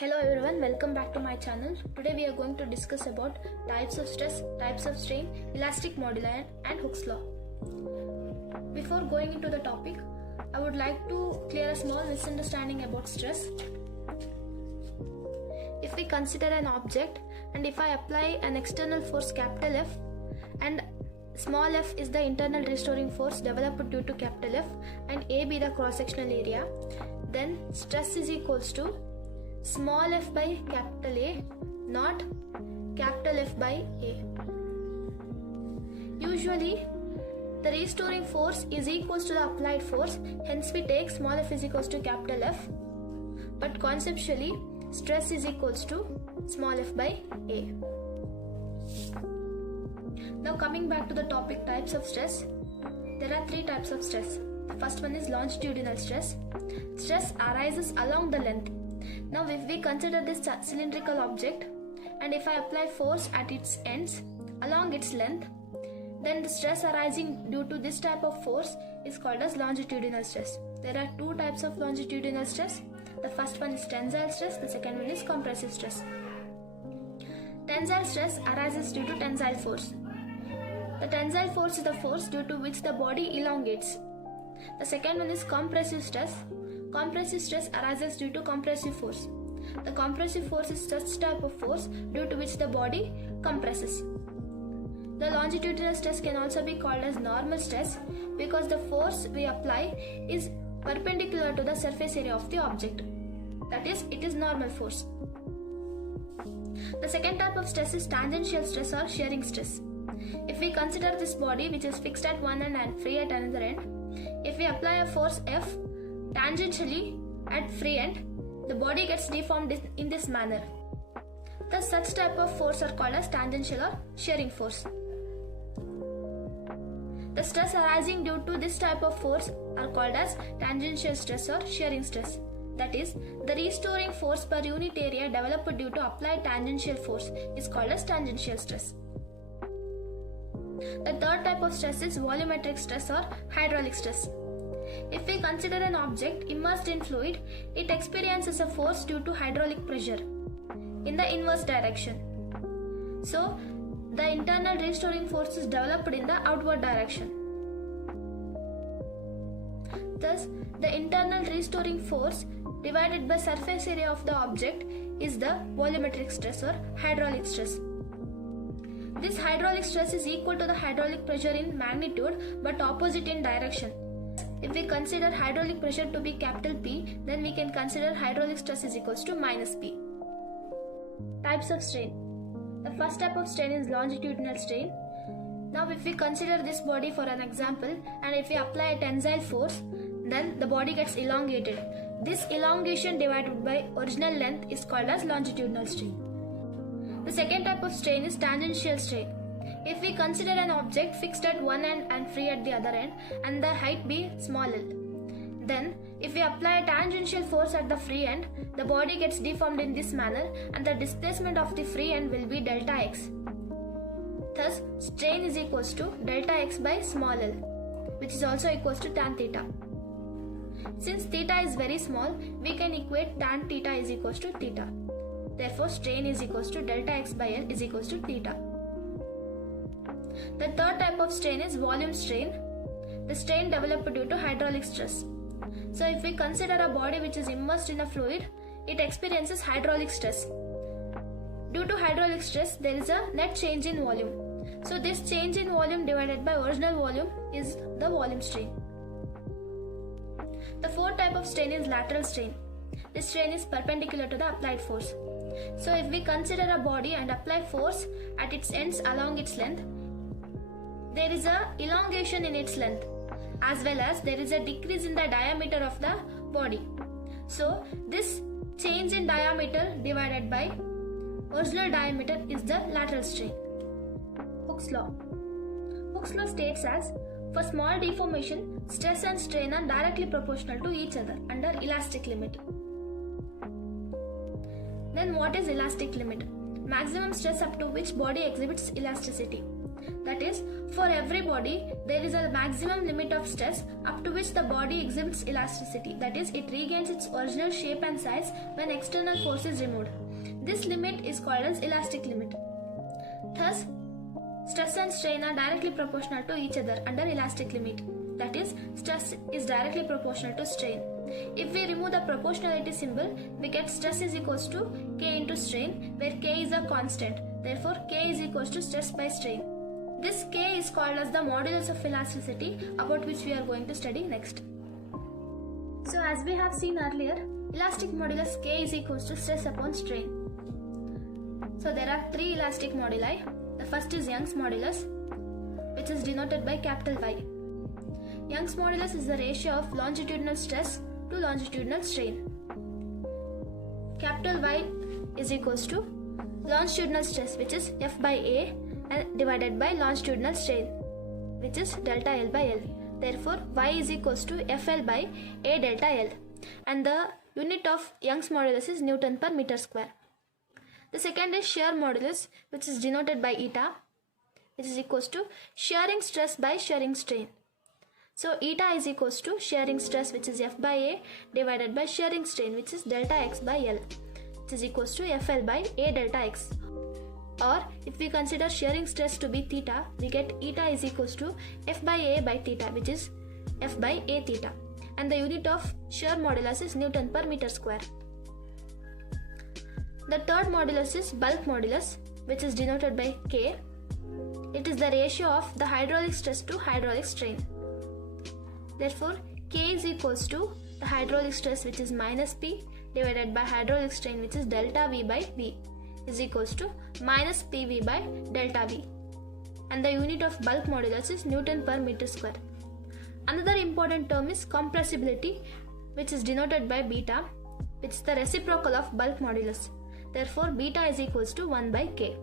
Hello everyone, welcome back to my channel. Today we are going to discuss about types of stress, types of strain, elastic moduli and Hooke's law. Before going into the topic, I would like to clear a small misunderstanding about stress. If we consider an object and if I apply an external force capital F and small f is the internal restoring force developed due to capital F and A be the cross-sectional area, then stress is equals to small f by capital A, not capital F by A. Usually, the restoring force is equals to the applied force, hence we take small f is equals to capital F. But conceptually, stress is equals to small f by A. Now coming back to the topic types of stress, there are three types of stress. The first one is longitudinal stress. Stress arises along the length. Now if we consider this cylindrical object and if I apply force at its ends along its length, then the stress arising due to this type of force is called as longitudinal stress. There are two types of longitudinal stress. The first one is tensile stress, the second one is compressive stress. Tensile stress arises due to tensile force. The tensile force is the force due to which the body elongates. The second one is compressive stress. Compressive stress arises due to compressive force. The compressive force is such type of force due to which the body compresses. The longitudinal stress can also be called as normal stress because the force we apply is perpendicular to the surface area of the object. That is, it is normal force. The second type of stress is tangential stress or shearing stress. If we consider this body which is fixed at one end and free at another end, if we apply a force F tangentially at free end, the body gets deformed in this manner. Thus, such type of force are called as tangential or shearing force. The stress arising due to this type of force are called as tangential stress or shearing stress. That is, the restoring force per unit area developed due to applied tangential force is called as tangential stress. The third type of stress is volumetric stress or hydraulic stress. If we consider an object immersed in fluid, it experiences a force due to hydraulic pressure in the inverse direction. So, the internal restoring force is developed in the outward direction. Thus, the internal restoring force divided by surface area of the object is the volumetric stress or hydraulic stress. This hydraulic stress is equal to the hydraulic pressure in magnitude but opposite in direction. If we consider hydraulic pressure to be capital P, then we can consider hydraulic stress is equals to minus P. Types of strain. The first type of strain is longitudinal strain. Now if we consider this body for an example and if we apply a tensile force, then the body gets elongated. This elongation divided by original length is called as longitudinal strain. The second type of strain is tangential strain. If we consider an object fixed at one end and free at the other end and the height be small l, then if we apply a tangential force at the free end, the body gets deformed in this manner and the displacement of the free end will be delta x. Thus, strain is equals to delta x by small l, which is also equals to tan theta. Since theta is very small, we can equate tan theta is equals to theta. Therefore, strain is equals to delta x by L is equals to theta. The third type of strain is volume strain. The strain developed due to hydraulic stress. So, if we consider a body which is immersed in a fluid, it experiences hydraulic stress. Due to hydraulic stress, there is a net change in volume. So, this change in volume divided by original volume is the volume strain. The fourth type of strain is lateral strain. This strain is perpendicular to the applied force. So if we consider a body and apply force at its ends along its length, there is a elongation in its length as well as there is a decrease in the diameter of the body. So this change in diameter divided by original diameter is the lateral strain. Hooke's law. Hooke's law states as, for small deformation, stress and strain are directly proportional to each other under elastic limit. Then what is elastic limit? Maximum stress up to which body exhibits elasticity. That is, for every body, there is a maximum limit of stress up to which the body exhibits elasticity. That is, it regains its original shape and size when external force is removed. This limit is called as elastic limit. Thus, stress and strain are directly proportional to each other under elastic limit. That is, stress is directly proportional to strain. If we remove the proportionality symbol, we get stress is equals to K into strain, where K is a constant. Therefore, K is equals to stress by strain. This K is called as the modulus of elasticity, about which we are going to study next. So as we have seen earlier, elastic modulus K is equals to stress upon strain. So there are three elastic moduli. The first is Young's modulus, which is denoted by capital Y. Young's modulus is the ratio of longitudinal stress to longitudinal strain. Capital Y is equals to longitudinal stress, which is F by A, and divided by longitudinal strain, which is delta L by L. Therefore, Y is equals to FL by A delta L, and the unit of Young's modulus is Newton per meter square. The second is shear modulus, which is denoted by eta, which is equals to shearing stress by shearing strain. So eta is equals to shearing stress, which is F by A, divided by shearing strain, which is delta X by L, which is equals to FL by A delta X. Or if we consider shearing stress to be theta, we get eta is equals to F by A by theta, which is F by A theta. And the unit of shear modulus is Newton per meter square. The third modulus is bulk modulus, which is denoted by K. It is the ratio of the hydraulic stress to hydraulic strain. Therefore, K is equals to the hydraulic stress, which is minus P, divided by hydraulic strain, which is delta V by V, is equals to minus PV by delta V. And the unit of bulk modulus is Newton per meter square. Another important term is compressibility, which is denoted by beta, which is the reciprocal of bulk modulus. Therefore, beta is equals to 1 by K.